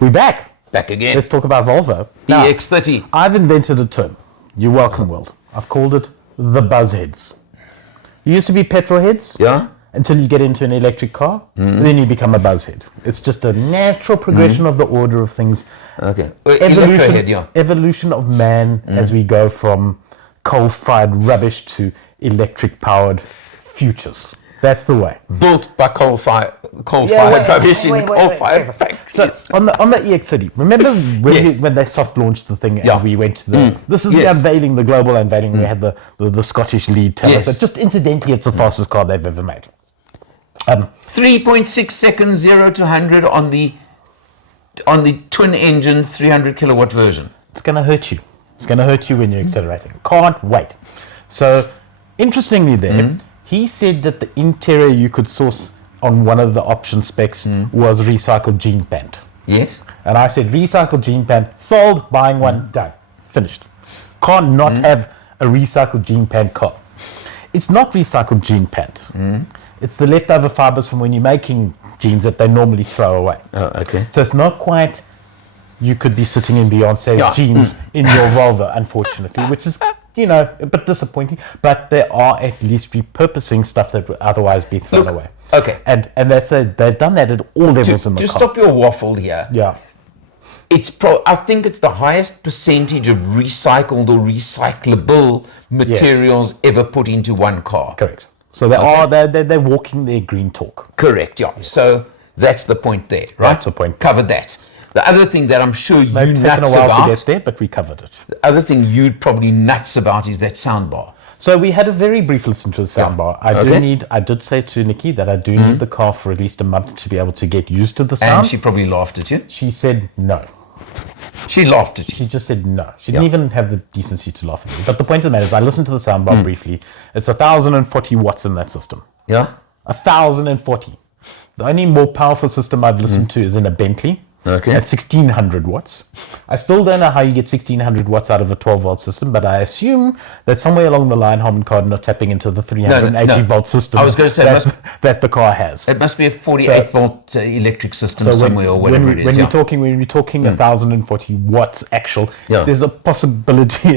We're back. Back again. Let's talk about Volvo. Now, EX30. I've invented a term. You're welcome, world. I've called it the buzz heads. You used to be petrol heads. Yeah. Until you get into an electric car, and then you become a buzz head. It's just a natural progression of the order of things. Okay. Electrohead, yeah. Evolution of man as we go from coal-fired rubbish to electric-powered futures. That's the way. Built by coal-fired rubbish in coal-fired factories. So on the EX30, remember when they soft launched the thing and we went to the this is the unveiling, the global unveiling. We had the Scottish lead tell us that just incidentally it's the fastest car they've ever made. 3.6 seconds 0 to 100 on the twin engine 300 kilowatt version. It's going to hurt you. It's going to hurt you when you're accelerating. Can't wait. So interestingly there, he said that the interior you could source on one of the option specs was recycled jean pant. Yes. And I said recycled jean pant, sold, buying one, done, finished. Can't not have a recycled jean pant car. It's not recycled jean pant. It's the leftover fibers from when you're making jeans that they normally throw away. Oh, okay. So it's not quite, you could be sitting in Beyonce's jeans in your Volvo, unfortunately, which is, a bit disappointing. But they are at least repurposing stuff that would otherwise be thrown away. Okay. And they've done that at all levels in the car. To stop your waffle here. Yeah. I think it's the highest percentage of recycled or recyclable materials ever put into one car. Correct. So they're walking their green talk. Correct, yeah. So that's the point there, right? That's the point. Covered that. The other thing that I'm sure you're Maybe nuts taken a while about, to get there, but we covered it. the other thing you're probably nuts about is that soundbar. So we had a very brief listen to the soundbar. I did say to Nikki that I do need the car for at least a month to be able to get used to the sound. And she probably laughed at you. She said no. She laughed at you. She just said no. She didn't even have the decency to laugh at me. But the point of the matter is, I listened to the soundbar briefly. It's 1,040 watts in that system. Yeah? 1,040. The only more powerful system I've listened to is in a Bentley. Okay. At 1,600 watts. I still don't know how you get 1,600 watts out of a 12-volt system, but I assume that somewhere along the line, Harman Kardon are tapping into the 380-volt system. I was going to say that the car has. It must be a 48-volt electric system somewhere or whatever it is. When you're talking 1,040 watts actual, there's a possibility.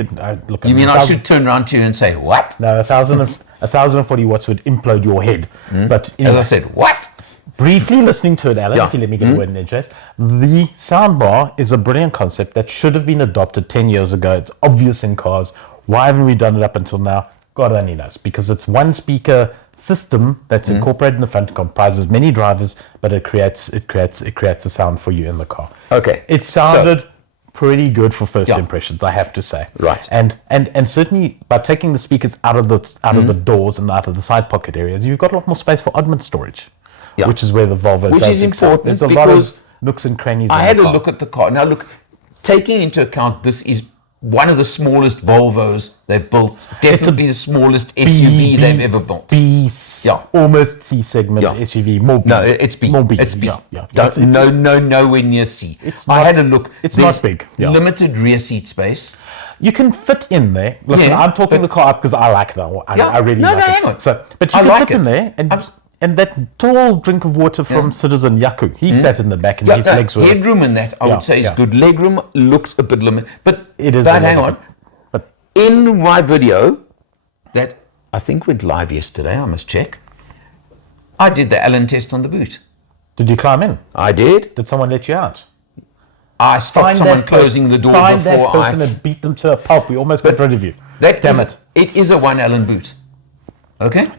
You mean I should turn around to you and say, what? No, 1,040 watts would implode your head. But as I said, what? Briefly listening to it, Alan, if you let me get a word in edgewise, the soundbar is a brilliant concept that should have been adopted 10 years ago. It's obvious in cars. Why haven't we done it up until now? God only knows. Because it's one speaker system that's incorporated in the front, comprises many drivers, but it creates a sound for you in the car. Okay. It sounded pretty good for first impressions, I have to say. Right. And certainly by taking the speakers out of the doors and out of the side pocket areas, you've got a lot more space for oddment storage. Yeah. Which is where the Volvo which is important. There's a lot of nooks and crannies. I had a look at the car. Now look, taking into account this is one of the smallest Volvos they've built. Definitely the smallest SUV they've ever built. Almost C segment SUV. More B. No, it's B. More B. It's B. Yeah. Nowhere near C. I had a look. It's not big. Yeah. Limited rear seat space. You can fit in there. Listen, I'm talking the car up because I like it. I really like it. So, but you can fit in there and that tall drink of water from Citizen Yaku, he sat in the back and his legs were... Headroom in that, I would say, is good. Legroom looks a bit limited. But it is. But hang on. But in my video, that I think went live yesterday, I must check, I did the Allen test on the boot. Did you climb in? I did. Did someone let you out? I stopped someone closing the door before that person and beat them to a pulp. We almost got rid of you. Damn it. It is a one Allen boot. Okay?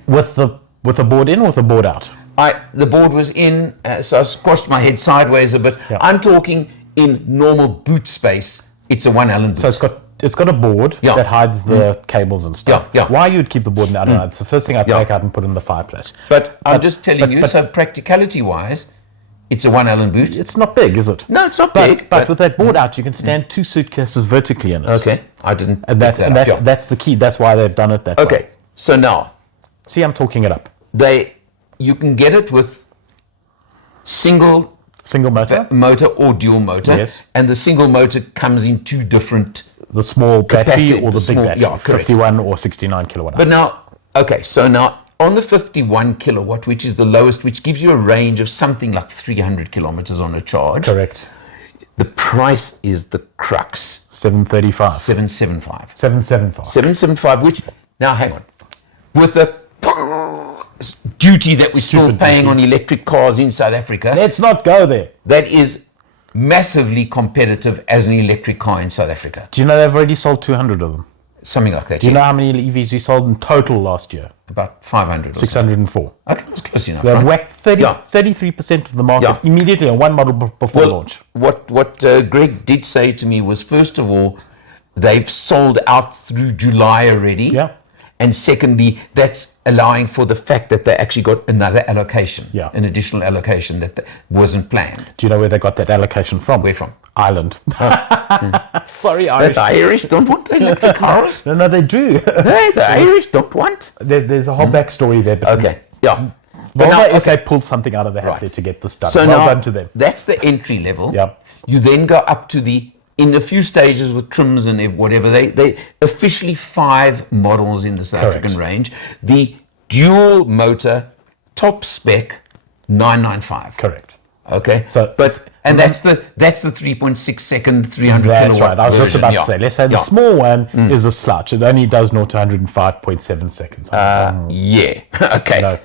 With a board in or with a board out? The board was in, so I squashed my head sideways a bit. Yeah. I'm talking in normal boot space. It's a one Allen boot. So it's got a board that hides the cables and stuff. Why you'd keep the board in? I don't know. It's the first thing I'd take out and put in the fireplace. But I'm just telling you, so practicality-wise, it's a one Allen boot. It's not big, is it? No, it's not big. But with that board out, you can stand 2 suitcases vertically in it. Okay, I didn't. And that's the key. That's why they've done it that way. Okay, so now. See, I'm talking it up. You can get it with single motor or dual motor. Yes. And the single motor comes in two different... The small battery or the big battery. Yeah, 51 or 69 kilowatt hours. But now, so now on the 51 kilowatt, which is the lowest, which gives you a range of something like 300 kilometers on a charge. Correct. The price is the crux. 735. 775. 775. 775, which, now hang on, with the duty that we're still Stupid paying duty. on electric cars in South Africa, Let's not go there. that is massively competitive as an electric car in South Africa. Do you know they've already sold 200 of them? Something like that. Do you know how many EVs we sold in total last year? About 500 or 604. so. Okay, that's close enough. They've Right? whacked 30, Yeah. 33% of the market Yeah. immediately on one model before launch. What Greg did say to me was, first of all, they've sold out through July already. Yeah. And secondly, that's allowing for the fact that they actually got another allocation, Yeah. an additional allocation that wasn't planned. Do you know where they got that allocation from? Where from? Ireland. Sorry, Irish. The Irish don't want electric cars. No, they do. Hey, the Irish don't want. There's a whole backstory there. But Okay, yeah. But Volvo now, SA pulled something out of the hat Right. there to get this done. So well now done to them. that's the entry level. Yeah. You then go up to in a few stages with trims and whatever. They officially 5 models in the South Correct. African range. The dual motor top spec 995. Correct. Okay. So- And that's the 3.6 second 300 That's kilowatt right. I was just version. about Yeah. to say, let's say the Yeah. small one is a slouch. It only does 0 to 105.7 seconds. Yeah. Okay. No.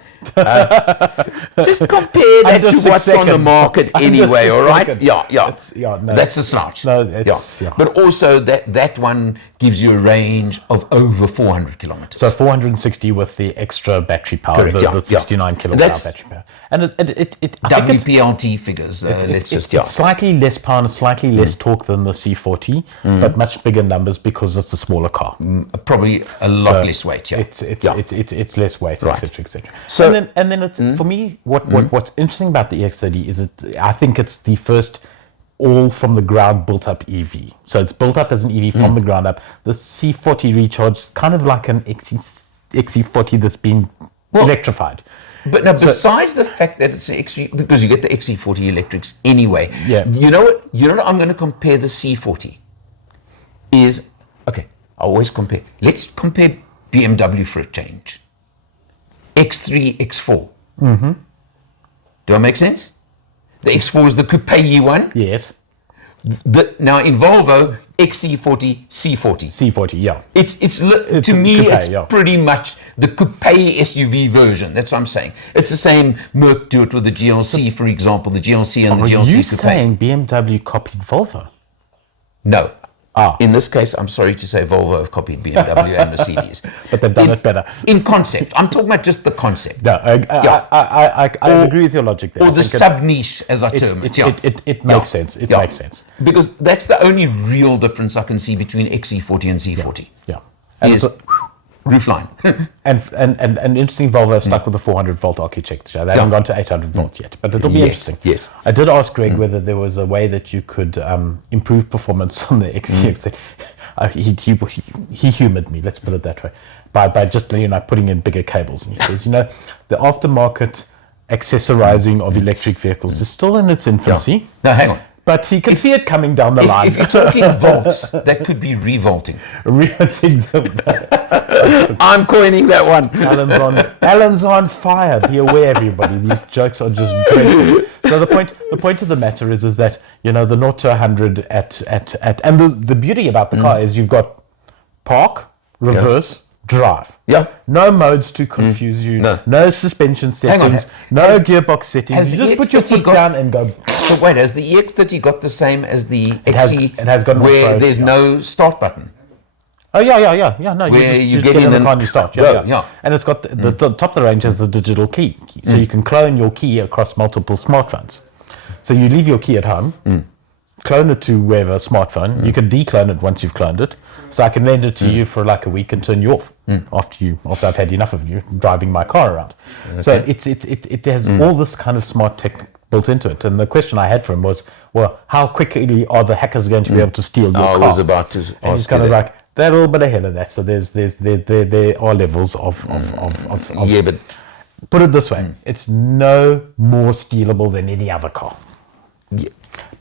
Just compare that Under to 6 what's on the seconds. market Under anyway, 6 all right? seconds. Yeah. No. That's a slouch. No, it's- yeah. But also that one gives you a range of over 400 kilometers. So 460 with the extra battery power, Correct, the, yeah, the 69 yeah. kilowatt That's- hour battery power. And I think it's, WPLT figures. it's slightly less power and slightly less torque than the C40, but much bigger numbers because it's a smaller car. Probably a lot less weight. Yeah. It's less weight, Right. etc., etc. So- and then it's for me what's interesting about the EX30 is I think it's the first all from the ground built up EV. So it's built up as an EV from the ground up. The C40 Recharge is kind of like an XC40 that's been electrified. But now, besides the fact that it's an because you get the XC40 electrics anyway. Yeah. You know what? I'm going to compare the C40. I always compare. Let's compare BMW for a change. X3, X4. Mm-hmm. Do I make sense? The X4 is the coupe one. Yes. Now in Volvo, XC40, C40. C40, yeah. It's a to me, coupe, it's yeah. pretty much the coupe SUV version. That's what I'm saying. It's the same. Merc do it with the GLC, for example, the GLC and the Are GLC you coupe. saying BMW copied Volvo? No. Ah. In this case, I'm sorry to say Volvo have copied BMW and Mercedes. But they've done it better. In concept. I'm talking about just the concept. No, I agree with your logic there. Or I the think sub-niche, as I term it. Yeah. it makes sense. It makes sense. Because that's the only real difference I can see between XC40 and C40. Yeah. And Is so, roofline. and interesting, Volvo stuck with the 400 volt architecture. They haven't gone to 800 volt yet, but it'll be Yes, interesting. yes. I did ask Greg whether there was a way that you could improve performance on the XC60. He humoured me, let's put it that way, by just putting in bigger cables. And he says, the aftermarket accessorizing of electric vehicles is still in its infancy. Now, hang on. But he can see it coming down the line. If you're talking volts, that could be revolting. Real things. I'm coining that one. Alan's on fire. Be aware, everybody. These jokes are just dreadful. So the point of the matter is that the 0 to 100 and the beauty about the car is you've got park, reverse, drive. Yeah. No modes to confuse you. No. Suspension Hang on. settings. No gearbox settings. has You the just put your EX30 foot got- down and go. So wait, has the EX30 got the same as the has- XC? it has got an where off-road, there's yeah. no start button. Oh yeah. No, Where you just get in the and car and you start. go, Yeah. And it's got the top of the range has the digital key, so you can clone your key across multiple smartphones. So you leave your key at home, clone it to wherever smartphone. You can declone it once you've cloned it. So I can lend it to you for like a week and turn you off after I've had enough of you driving my car around. Okay. So it has all this kind of smart tech built into it. And the question I had for him was, well, how quickly are the hackers going to be able to steal your car? I was about to ask And he's kind of like, they're a little bit ahead of that. So there are levels of yeah, but put it this way, it's no more stealable than any other car. yeah.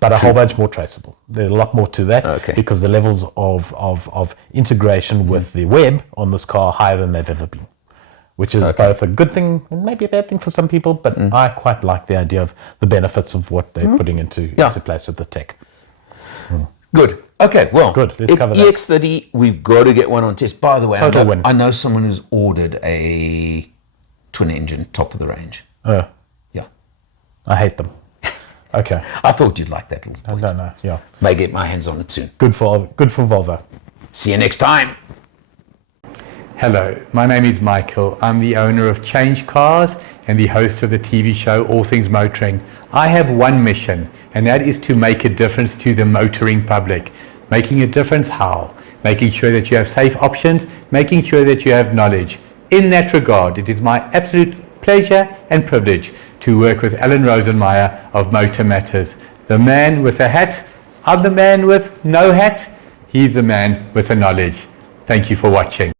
But a whole bunch more traceable. There's a lot more to that because the levels of integration with the web on this car are higher than they've ever been, which is both a good thing and maybe a bad thing for some people, but I quite like the idea of the benefits of what they're putting into place with the tech. Good. Okay, well, Good, let's cover that. EX30, we've got to get one on test. By the way, Total win. I know someone who's ordered a twin engine, top of the range. Oh, Yeah. I hate them. Okay. I thought you'd like that little I point. don't know. Yeah. May get my hands on it soon. Good for Volvo. See you next time. Hello, my name is Michael. I'm the owner of Change Cars and the host of the TV show All Things Motoring. I have one mission, and that is to make a difference to the motoring public. Making a difference how? Making sure that you have safe options, making sure that you have knowledge. In that regard, it is my absolute pleasure and privilege to work with Alan Rosenmeyer of Motor Matters. The man with a hat, I'm the man with no hat, he's the man with the knowledge. Thank you for watching.